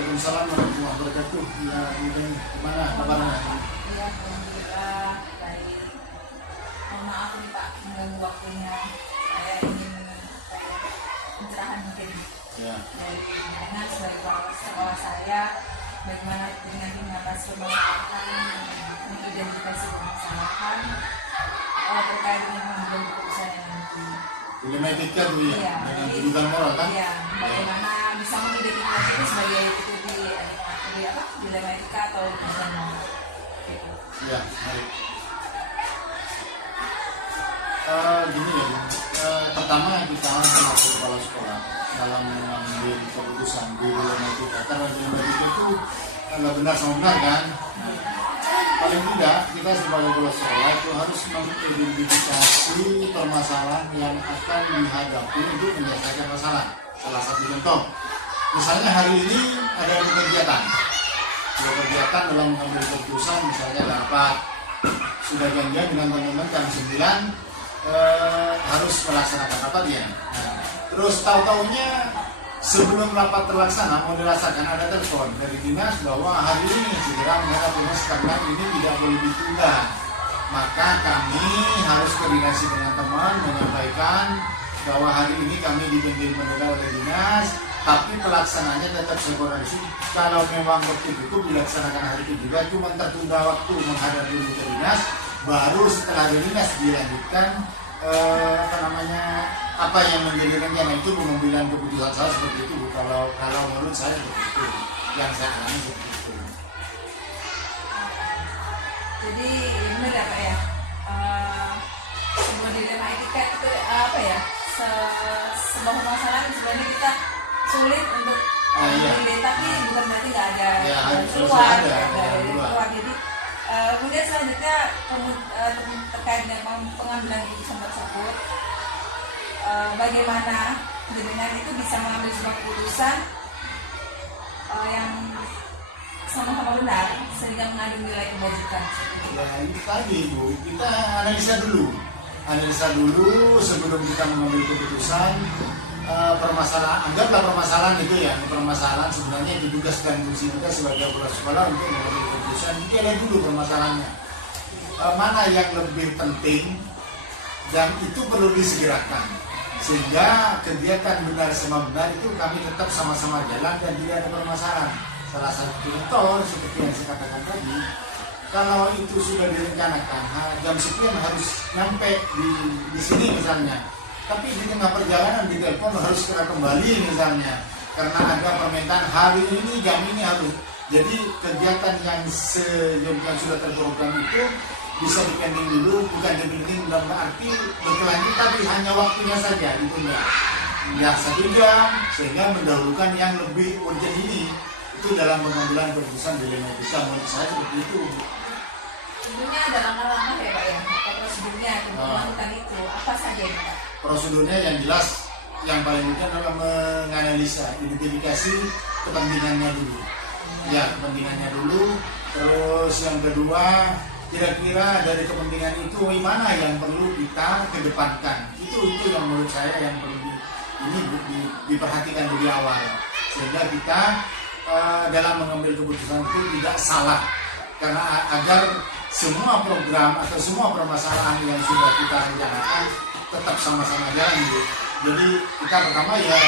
Waalaikumsalam warahmatullahi wabarakatuh. Ya, mungkin gimana kabarnya? Ya, alhamdulillah baik. Mohon maaf nih Pak mengganggu waktunya. Saya ingin pencerahan mungkin Ya. dari dengan sebagai kepala sekolah saya, bagaimana dengan mengatasi permasalahan, mengidentifikasi permasalahan terkait dengan mengambil keputusan yang nanti. Dilema etika tuh ya, Iya, dengan jadi- tuntutan moral kan? Iya, bagaimana bisa mengidentifikasi itu sebagai itu di apa? Dilema etika atau gimana? Gitu. Ya, baik. Gini ya, Bung. Pertama kita sebagai kepala sekolah dalam mengambil keputusan di dilema etika, karena dilema etika itu adalah benar sama benar kan? Paling tidak kita sebagai kepala sekolah itu harus mengidentifikasi permasalahan yang akan dihadapi untuk menyelesaikan masalah. Salah satu contoh, misalnya hari ini ada kegiatan dalam mengambil keputusan, misalnya dapat sudah janjian dengan teman-teman jam 9 harus melaksanakan rapat ya. Nah, terus tahu-taunya sebelum rapat terlaksana mau dilaksanakan ada telepon dari dinas bahwa hari ini segera menghadapi karena ini tidak boleh ditunda. Maka kami harus koordinasi dengan teman menyampaikan bahwa hari ini kami dipimpin mendengar oleh dinas, tapi pelaksanaannya tetap sekoordinasi. Kalau memang waktu itu dilaksanakan hari itu juga, cuma tertunda waktu menghadap dulu ke dinas, baru setelah dari dinas dilanjutkan apa yang menjadi rencana itu pengambilan keputusan saya seperti itu. Kalau menurut saya seperti itu, yang saya alami seperti itu. Jadi benar ya Pak ya, sebuah dilema etika itu apa ya, sebuah permasalahan sebenarnya kita sulit untuk mengambil, tapi bukan berarti nggak ada keluar. Jadi kemudian selanjutnya terkait dengan pengambilan keputusan tersebut, bagaimana dengan itu bisa mengambil sebuah keputusan yang sama-sama benar sehingga mengandung nilai kebajikan. Ya itu tadi Bu, kita analisa dulu sebelum kita mengambil keputusan. Anggaplah permasalahan itu ya, permasalahan sebenarnya itu tugas dan fungsi kita sebagai kepala sekolah untuk mengambil keputusan. Jadi ada dulu permasalahannya, mana yang lebih penting dan itu perlu disegerakan sehingga kegiatan benar sama benar itu kami tetap sama-sama jalan dan tidak ada permasalahan. Salah satu contoh seperti yang saya katakan tadi, kalau itu sudah direncanakan jam sekian harus nyampe di sini misalnya, tapi di tengah perjalanan di telepon harus kena kembali misalnya karena ada permintaan hari ini jam ini harus. Jadi kegiatan yang sudah terprogram itu bisa dipending dulu, bukan dipending dalam arti berkelanjut, tapi hanya waktunya saja ditunda ya 1 jam sehingga mendahulukan yang lebih urgent ini. Itu dalam pengambilan keputusan dilema etika menurut saya seperti itu. Tentunya ada langkah-langkah ya Pak ya, atau prosedurnya untuk melakukan itu apa saja ya Pak? Prosedurnya yang jelas, yang paling utama adalah menganalisa, identifikasi kepentingannya dulu. Ya, kepentingannya dulu. Terus yang kedua, kira-kira dari kepentingan itu mana yang perlu kita kedepankan. Itu yang menurut saya yang perlu diperhatikan dari awal, sehingga kita dalam mengambil keputusan itu tidak salah, karena agar semua program atau semua permasalahan yang sudah kita rencanakan tetap sama-sama jalan gitu. Jadi kita pertama ya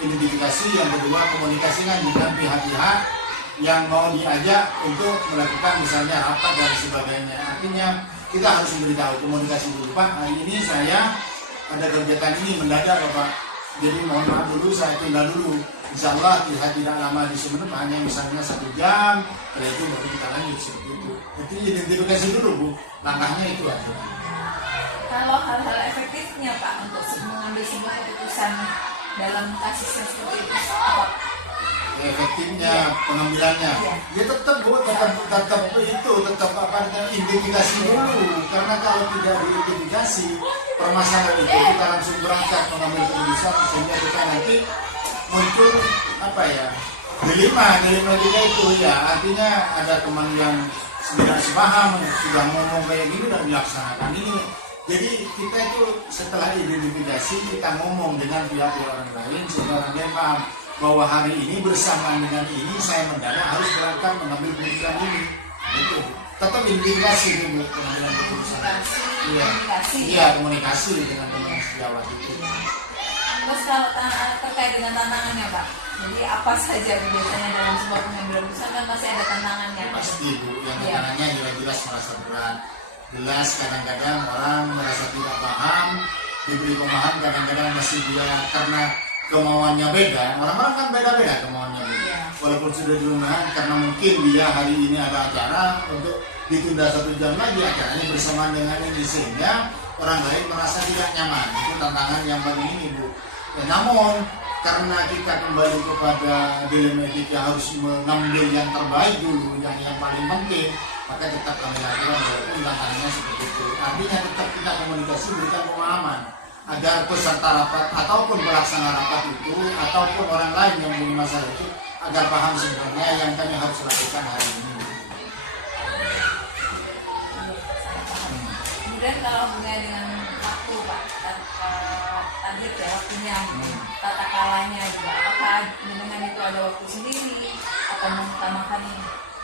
identifikasi, yang kedua komunikasikan dengan pihak-pihak yang mau diajak untuk melakukan misalnya rapat dan sebagainya. Artinya kita harus memberitahu, komunikasi dulu, Pak hari ini saya ada kegiatan ini mendadak Pak, jadi mohon maaf dulu saya tunda dulu. Insya Allah tidak lama di Sumeneb, hanya misalnya 1 jam, setelah itu baru kita lanjut seperti itu. Jadi identifikasi dulu Bu, langkahnya itu aja. Kalau hal-hal efektifnya Pak untuk mengambil sebuah keputusan dalam kasus yang seperti itu apa? Efektifnya pengambilannya, ya tetap Bu, tetap identifikasi dulu, karena kalau tidak diidentifikasi permasalahan itu kita langsung berangkat mengambil keputusan sehingga kita nanti muncul dilema kita itu ya, artinya ada teman yang tidak sepaham sudah ngomong kayak gini dan dilaksanakan ini. Jadi kita itu setelah identifikasi kita ngomong dengan pihak orang lain sehingga orang lain paham. bahwa hari ini bersamaan dengan ini saya mendadak harus berangkat mengambil keputusan ini. Itu tetap indikasi Bu pengambilan keputusan. Iya, iya komunikasi dengan teman sejawat itu. Terus kalau terkait dengan tantangannya Pak, jadi apa saja biasanya dalam sebuah pengambilan keputusan kan masih ada tantangannya. Pasti Bu, yang tantangannya jelas merasa berat. Jelas kadang-kadang orang merasa tidak paham, diberi pemahaman kadang-kadang masih dia karena kemauannya beda. Orang-orang kan beda-beda kemauannya beda. Walaupun sudah dilunakan karena mungkin dia hari ini ada acara untuk ditunda 1 jam lagi acaranya bersamaan dengan ini sehingga orang lain merasa tidak nyaman. Itu tantangan yang paling ini Bu. Ya, namun karena kita kembali kepada dilema etika harus mengambil yang terbaik dulu, yang paling penting, maka tetap kami lakukan walaupun tantangannya seperti itu. Artinya tetap kita komunikasi, berikan pemahaman agar peserta rapat ataupun pelaksana rapat itu ataupun orang lain yang punya masalah itu agar paham sebenarnya yang kami harus lakukan hari ini. Kemudian kalau hubungannya dengan waktu Pak, target ya waktunya, tata kalanya juga, apakah dengan itu ada waktu sendiri atau mengutamakan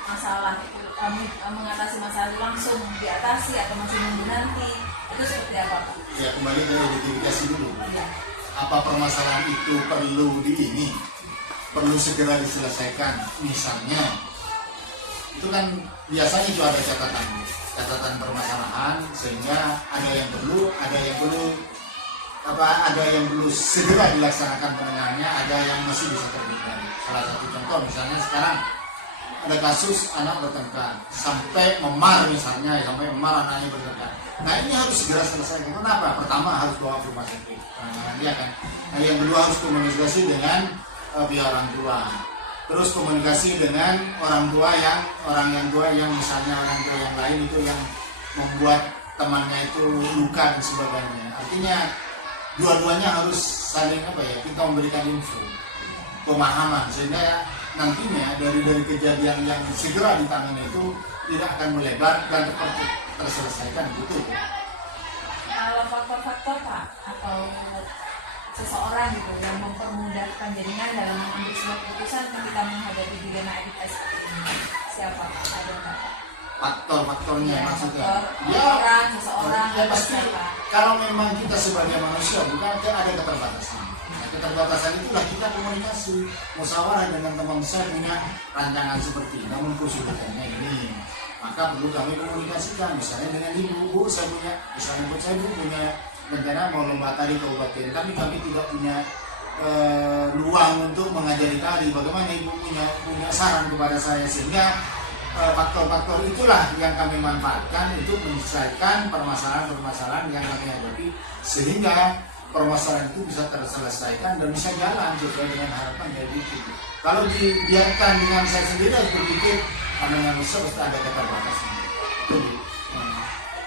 masalah mengatasi masalah itu langsung diatasi atau masih nunggu nanti, itu seperti apa Pak? Ya kembali ke identifikasi dulu. Ya. Apa permasalahan itu perlu segera diselesaikan? Misalnya itu kan biasanya itu ada catatan permasalahan sehingga ada yang perlu segera dilaksanakan penanganannya, ada yang masih bisa terhindar. Salah satu contoh misalnya sekarang ada kasus anak bertengkar sampai memar misalnya, sampai memar anaknya bertengkar. Nah ini harus segera selesai. Kenapa? Pertama harus bawa ke rumah sakit penanganan dia kan. Nah yang kedua harus komunikasi dengan pihak orang tua. Terus komunikasi dengan orang tua yang misalnya orang tua yang lain itu yang membuat temannya itu luka dan sebagainya. Artinya dua-duanya harus saling kita memberikan info, pemahaman sehingga nantinya dari kejadian yang segera ditangani itu tidak akan melebar dan terselesaikan gitu. Kalau faktor-faktor Pak atau seseorang gitu yang mempermudahkan jaringan dalam mengambil sebuah keputusan ketika menghadapi dilema etika seperti ini, siapa Pak? Ada nggak Pak? Faktor-faktornya Ya, maksudnya seseorang ya pasti siapa? kalau memang kita sebagai manusia bukan ada keterbatasan. Nah, keterbatasan itulah kita komunikasi musyawarah dengan teman saya punya rancangan seperti ini, namun kesulitannya ini maka perlu kami komunikasikan misalnya dengan ibu saya punya rencana mau lomba tari kabupaten tapi kami tidak punya luang untuk mengajari tari. Bagaimana ibu punya saran kepada saya sehingga faktor-faktor itulah yang kami manfaatkan untuk menyelesaikan permasalahan-permasalahan yang kami hadapi sehingga permasalahan itu bisa terselesaikan dan bisa jalan sesuai dengan harapan dari itu. Kalau dibiarkan dengan saya sendiri harus berpikir karena manusia pasti ada keterbatasan.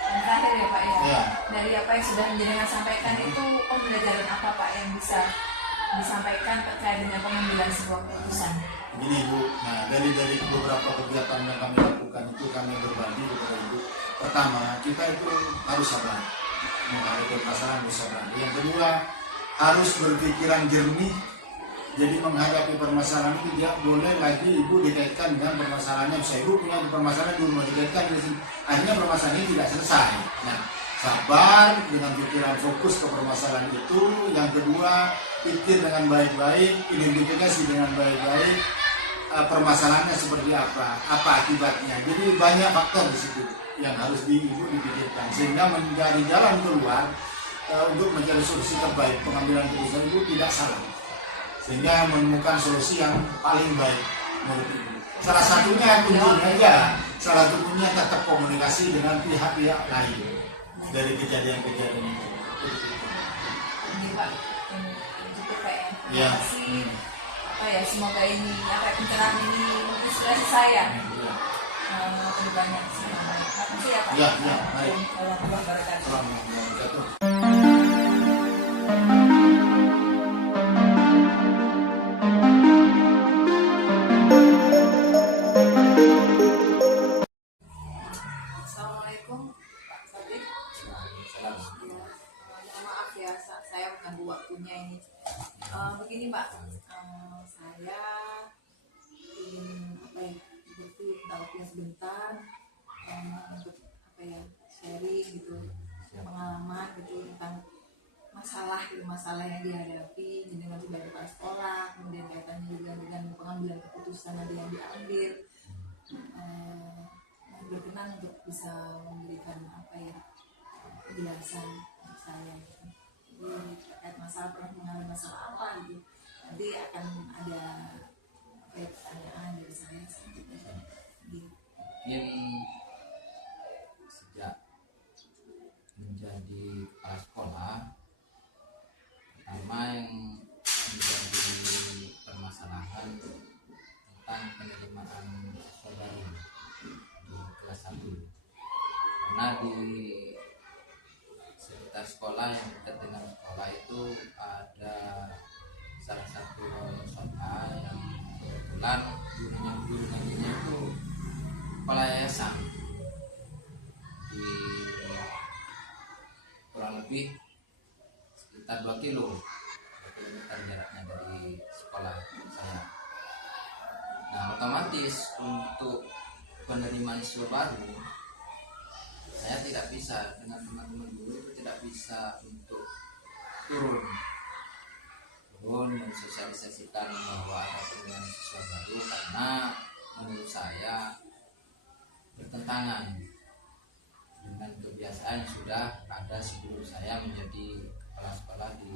Dan terakhir ya Pak ya. Dari apa yang sudah menjenengan sampaikan itu pembelajaran apa Pak yang bisa disampaikan terkait dengan pengambilan sebuah keputusan? Begini Bu, nah dari beberapa kegiatan yang kami lakukan itu kami berbagi kepada Ibu. Pertama, kita itu harus sabar menghadapi permasalahan, harus sabar. Yang kedua, harus berpikiran jernih. Jadi menghadapi permasalahan itu tidak boleh lagi Ibu dikaitkan dengan permasalahannya. Bisa Ibu punya permasalahan di rumah dikaitkan di sini. Akhirnya permasalahan ini tidak selesai. Nah, sabar dengan pikiran fokus ke permasalahan itu. Yang kedua, pikir dengan baik-baik, identifikasi dengan baik-baik permasalahannya seperti apa akibatnya. Jadi banyak faktor di situ yang harus Ibu dipikirkan sehingga mencari jalan keluar untuk mencari solusi terbaik. Pengambilan keputusan Ibu tidak salah sehingga menemukan solusi yang paling baik menurut Ibu. Salah satunya tetap komunikasi dengan pihak-pihak lain dari kejadian-kejadian itu. Ini Pak, cukup Pak ya. Semoga ini pencerahan ini menginspirasi saya ke depannya. Terima kasih ya Pak. Ya, baik. Warahmatullahi wabarakatuh. Warahmatullahi wabarakatuh. Assalamualaikum Pak Sodik. Maaf ya, saya mengganggu waktunya ini. Begini Pak, itu masalah yang dihadapi dengan sebagai kepala sekolah, kemudian kaitannya juga dengan pengambilan keputusan nanti yang diambil. Berkenan untuk bisa memberikan penjelasan untuk saya gitu. Jadi terkait masalah pernah mengalami masalah apa gitu, nanti akan ada pertanyaan dari saya selanjutnya gitu. Mungkin sejak menjadi kepala sekolah, pertama yang menjadi permasalahan tentang penerimaan siswa baru di kelas 1, karena di sekitar sekolah yang dekat dengan sekolah itu ada salah satu sekolah yang kebetulan gurunya itu kepala yayasan di kurang lebih sekitar 2 kilometer jaraknya dari sekolah saya. Nah, otomatis untuk penerimaan siswa baru saya tidak bisa, dengan teman-teman guru itu tidak bisa untuk turun mensosialisasikan bahwa ada penerimaan siswa baru, karena menurut saya bertentangan dengan kebiasaan yang sudah ada sebelum saya menjadi kepala sekolah di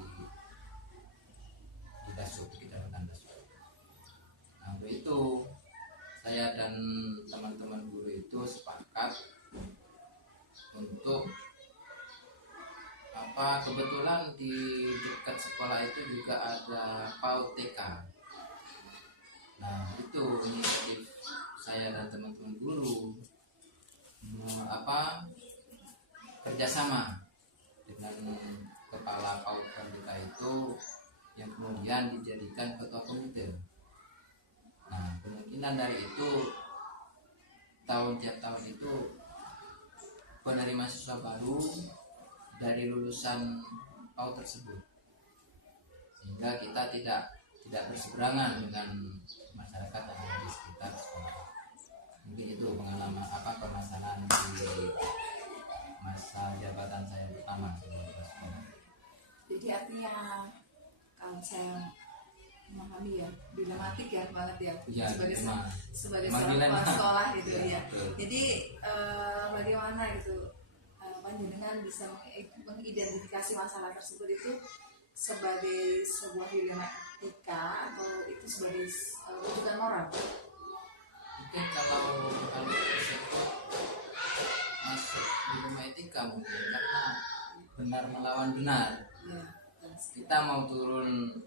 Dasuk, di Kecamatan Dasuk. Nah, untuk itu saya dan teman-teman guru itu sepakat untuk kebetulan di dekat sekolah itu juga ada PAUD TK. Nah, itu inisiatif saya dan teman-teman guru kerjasama dengan kepala PAUD TK itu, yang kemudian dijadikan ketua komite. Nah, kemungkinan dari itu tiap tahun itu penerima siswa baru dari lulusan PAUD tersebut, sehingga kita tidak berseberangan dengan masyarakat yang ada di sekitar sekolah. Mungkin itu pengalaman permasalahan di masa jabatan saya pertama sebagai sekolah. Jadi artinya kalau saya memahami ya, dilematik ya banget ya, Ya sebagai seorang kepala sekolah gitu ya. Jadi bagaimana gitu panjenengan bisa mengidentifikasi masalah tersebut itu sebagai sebuah dilema etika atau itu sebagai rujukan moral? Mungkin kalau tersebut masuk dilema etika, mungkin karena benar melawan benar. Ya, kita mau turun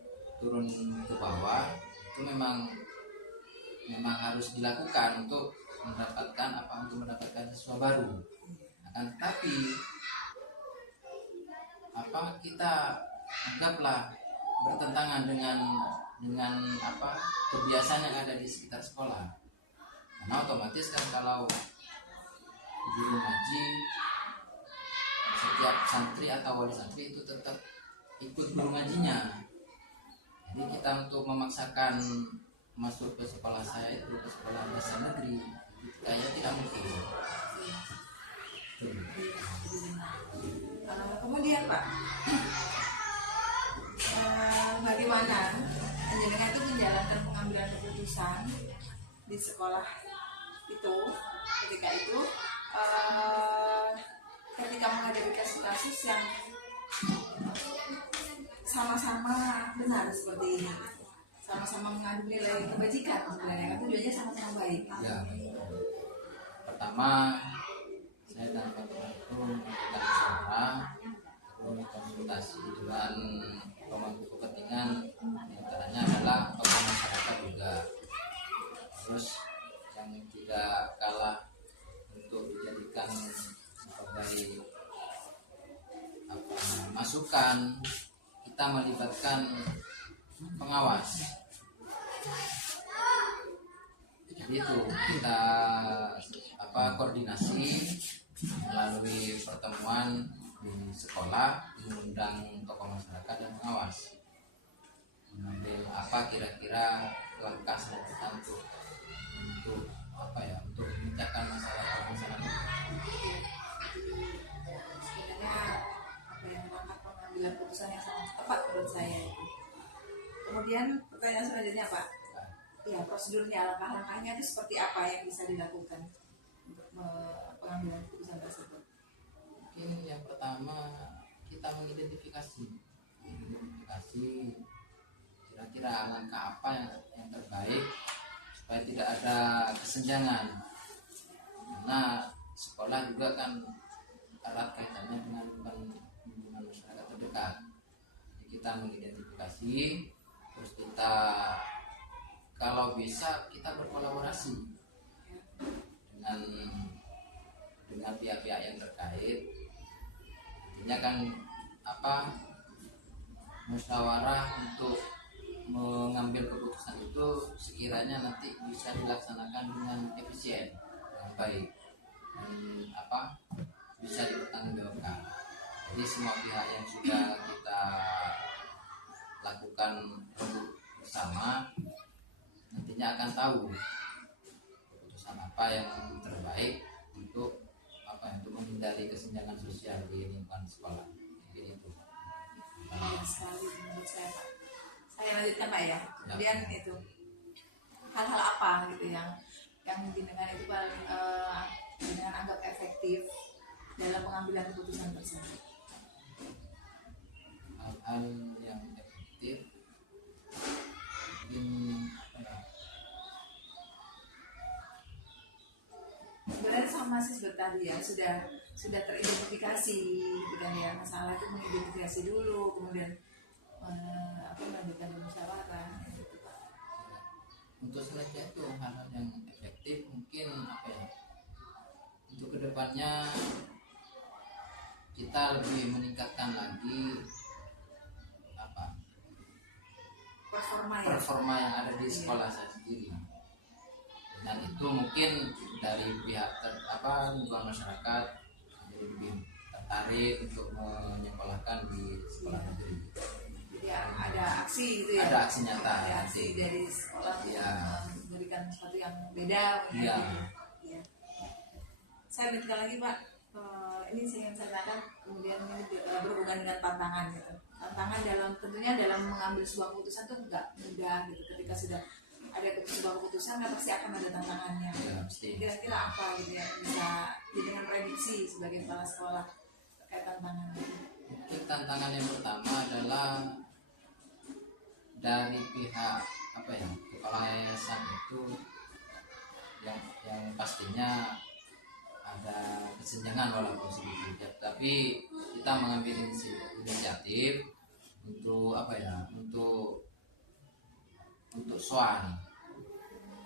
ke bawah itu memang harus dilakukan untuk mendapatkan siswa baru. Akan tetapi kita anggaplah bertentangan dengan kebiasaan yang ada di sekitar sekolah. Karena otomatis kan kalau guru ngaji, setiap santri atau wali santri itu tetap ikut guru ngajinya. Jadi kita untuk memaksakan masuk ke sekolah saya itu, ke sekolah dasar negeri, kayaknya tidak mungkin. Kemudian Pak, bagaimana panjenengan itu menjalankan pengambilan keputusan di sekolah itu ketika menghadapi kasus-kasus yang sama-sama benar seperti ini, sama-sama mengandung nilai kebajikan, kan tujuannya sama-sama baik. Ya, pertama saya dan teman-teman itu melakukan musyawarah, konsultasi dengan pemangku kepentingan, diantaranya adalah tokoh masyarakat juga. Terus yang tidak kalah untuk dijadikan sebagai masukan, kita melibatkan pengawas. Jadi itu kita koordinasi melalui pertemuan di sekolah, mengundang tokoh masyarakat dan pengawas, mengambil kira-kira langkah selanjutnya untuk memecahkan masalah permasalahan. Sebenarnya langkah pengambilan keputusan yang sangat ya prosedurnya, langkah-langkahnya itu seperti apa yang bisa dilakukan untuk pengambilan keputusan tersebut? Mungkin yang pertama kita mengidentifikasi kira-kira langkah apa yang terbaik supaya tidak ada kesenjangan, karena sekolah juga kan erat kaitannya dengan lingkungan masyarakat terdekat. Jadi kita mengidentifikasi, terus kita kalau bisa kita berkolaborasi dengan pihak-pihak yang terkait. Intinya kan musyawarah untuk mengambil keputusan itu sekiranya nanti bisa dilaksanakan dengan efisien, dengan baik, dan bisa dipertanggungjawabkan. Jadi semua pihak yang sudah kita lakukan bersama nantinya akan tahu keputusan apa yang terbaik untuk untuk menghindari kesenjangan sosial di lingkungan sekolah. Jadi itu. Sekali menurut saya, Pak. Saya lanjutkan, Pak, ya. Kemudian itu hal-hal apa gitu yang jenengan itu paling jenengan anggap efektif dalam pengambilan keputusan tersebut? Hal-hal yang efektif sebenarnya sama sih seperti tadi ya, sudah teridentifikasi gitu kan ya, masalah itu mengidentifikasi dulu, kemudian melanjutkan musyawarah gitu, Pak. Untuk selanjutnya itu hal-hal yang efektif mungkin untuk kedepannya kita lebih meningkatkan lagi performa yang ada di sekolah saya sendiri, dan itu mungkin dari pihak lingkungan masyarakat jadi lebih tertarik untuk menyekolahkan di sekolah negeri. Jadi ada aksi gitu ya, ada aksi nyata, ada aksi dari sekolah memberikan sesuatu yang beda gitu. Ya. Saya lanjutkan lagi, Pak. Ini saya ingin tanyakan, kemudian ini berhubungan dengan tantangan gitu. Tantangan tentunya dalam mengambil sebuah keputusan itu enggak mudah gitu. Ketika sudah ada sebuah keputusan kan pasti akan ada tantangannya. Kira-kira apa gitu ya bisa dengan prediksi sebagai kepala sekolah terkait tantangan? Mungkin tantangan yang pertama adalah dari pihak kepala yayasan itu yang pastinya ada kesenjangan walaupun sedikit, tapi kita mengambil inisiatif untuk untuk soal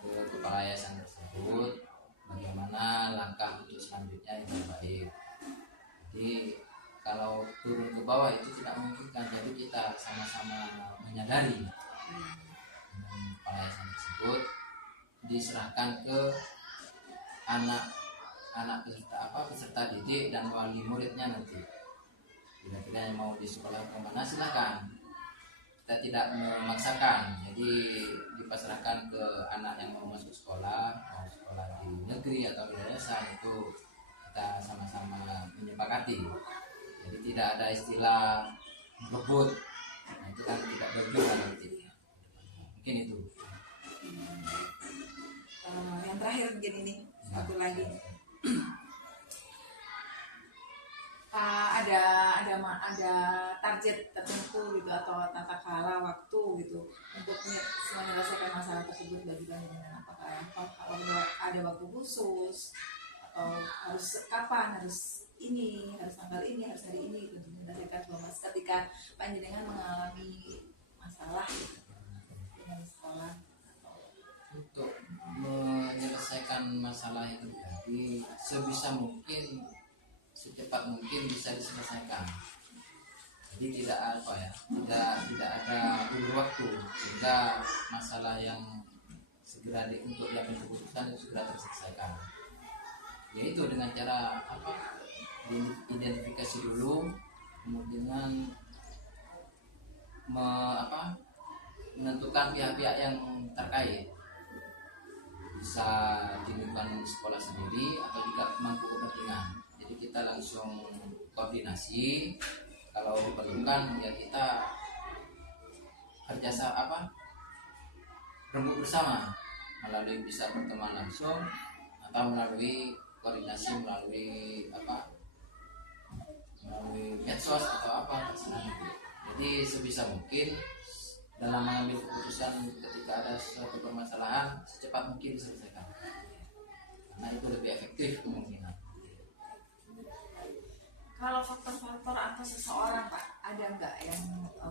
ke kepala yayasan tersebut bagaimana langkah untuk selanjutnya yang terbaik. Jadi kalau turun ke bawah itu tidak mungkin kan, jadi kita sama-sama menyadari dengan kepala yayasan tersebut, diserahkan ke anak peserta didik dan wali muridnya nanti. Bila-bila yang mau di sekolah kemana silahkan, kita tidak memaksakan, jadi dipasrahkan ke anak yang mau masuk sekolah, mau sekolah di negeri atau di yayasan, itu kita sama-sama menyepakati. Jadi tidak ada istilah berebut, itu kan tidak berguna nanti. Mungkin itu. Yang terakhir mungkin ini satu lagi. Ada target tertentu gitu atau tata kala waktu gitu untuk menyelesaikan masalah tersebut bagi dengan apakah ada waktu khusus atau harus kapan, harus tanggal ini, harus hari ini gitu, menyelesaikan sebuah masalah ketika panjenengan mengalami masalah gitu, dengan sekolah. Untuk menyelesaikan masalah yang terjadi sebisa mungkin, secepat mungkin bisa diselesaikan. Jadi tidak ada ulur waktu, sehingga masalah yang segera untuk diambil keputusan itu segera terselesaikan. Yaitu dengan cara identifikasi dulu, kemudian menentukan pihak-pihak yang terkait, bisa di lingkungan sekolah sendiri atau juga pemangku kepentingan. Jadi kita langsung koordinasi, kalau diperlukan ya kita rembuk bersama melalui bisa pertemuan langsung atau melalui koordinasi melalui melalui medsos atau apa terserah. Jadi sebisa mungkin dalam mengambil keputusan ketika ada suatu permasalahan secepat mungkin diselesaikan, karena itu lebih efektif kemungkinan. Kalau faktor-faktor atau seseorang Pak, ada nggak yang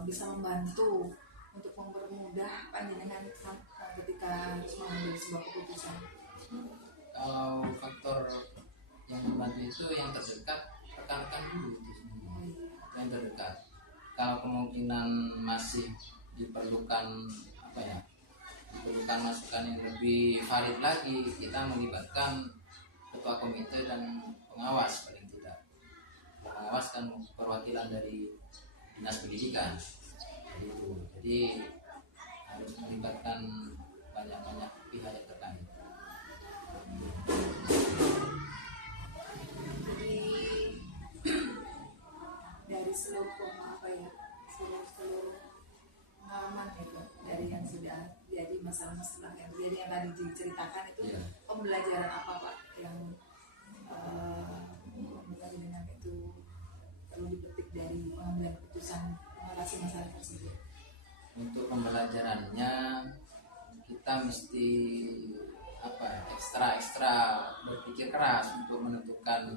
bisa membantu untuk mempermudah panjenengan ketika harus mengambil sebuah keputusan? Kalau faktor yang membantu itu yang terdekat, rekan-rekan dulu itu semua. Yang terdekat. Kalau kemungkinan masih diperlukan diperlukan masukan yang lebih valid lagi, kita melibatkan ketua komite dan pengawas paling tidak. Pengawas kan perwakilan dari dinas pendidikan. Jadi harus melibatkan banyak-banyak pihak yang terkait. Jadi dari seluruh pengalaman itu, dari yang sudah jadi masalah-masalah yang terjadi yang tadi diceritakan itu, pembelajaran apa Pak yang dengan itu perlu dipetik dari pengambilan keputusan mengatasi masalah tersebut? Untuk pembelajarannya kita mesti ekstra berpikir keras untuk menentukan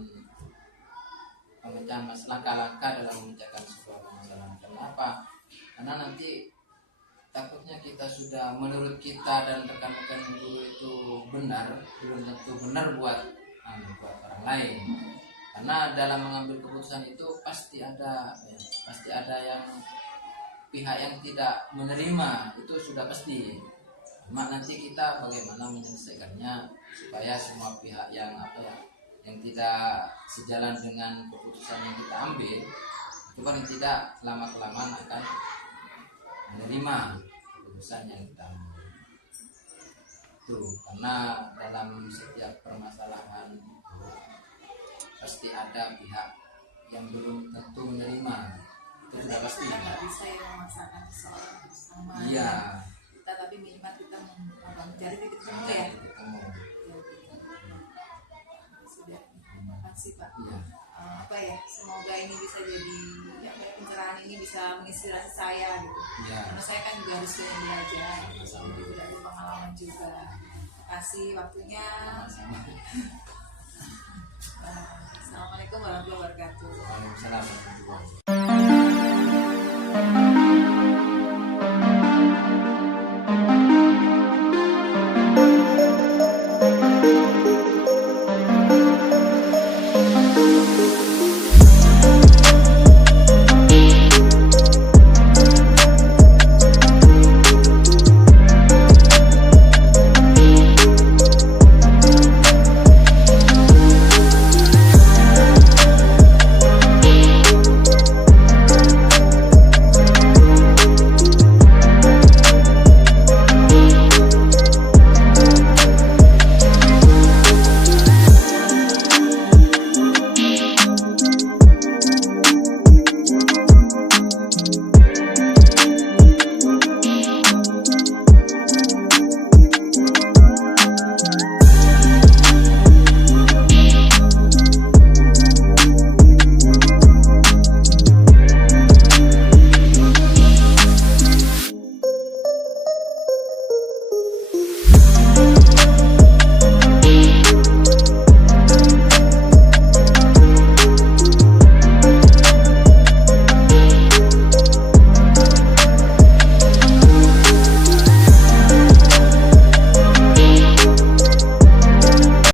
pemecahan langkah-langkah dalam memecahkan sebuah permasalahan. Kenapa? Karena nanti takutnya kita sudah menurut kita dan rekan-rekan guru itu benar, belum tentu benar buat orang lain. Karena dalam mengambil keputusan itu pasti ada yang pihak yang tidak menerima, itu sudah pasti. Cuma nanti kita bagaimana menyelesaikannya supaya semua pihak yang tidak sejalan dengan keputusan yang kita ambil itu paling tidak lama kelamaan akan menerima keputusan yang kita ambil. Tuh, karena dalam setiap permasalahan pasti ada pihak yang belum tentu menerima, itu sudah pasti. Kita nggak bisa yang memaksakan seseorang sama kita, tapi minimal kita mencari titik temu ya. Sudah, terima kasih Pak. Semoga ini bisa jadi pencerahan ini bisa menginspirasi saya gitu. Karena saya kan juga harus belajar, jadi dari pengalaman juga. Terima kasih waktunya. Assalamualaikum warahmatullahi wabarakatuh. Waalaikumsalam warahmatullahi wabarakatuh.